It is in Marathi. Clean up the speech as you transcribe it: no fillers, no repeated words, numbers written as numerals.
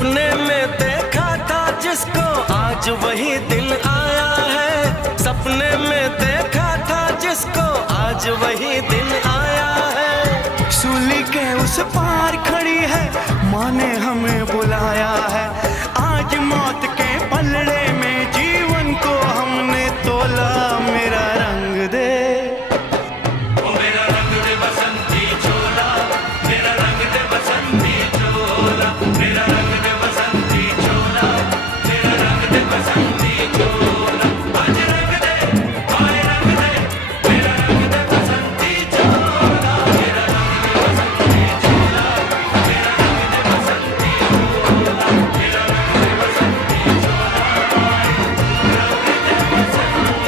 सपने में देखा था जिसको आज वही दिन आया है। सपने में देखा था जिसको आज वही दिन आया है। सूली के उस पार खड़ी है, माँ ने हमें बुलाया है। आज मौत के पलड़े में जीवन को हमने तोला। मेरा रंग दे, ओ मेरा रंग दे बसंती चोला, मेरा रंग दे बसंती चोला, मेरा रंग दे बसंती चोला, मेरा रंग दे बसंती चोला। आज रंग दे, हाय रंग दे, मेरा रंग दे बसंती चोला, मेरा रंग दे बसंती चोला, मेरा रंग दे बसंती चोला, मेरा रंग दे बसंती चोला, रंग दे बसंती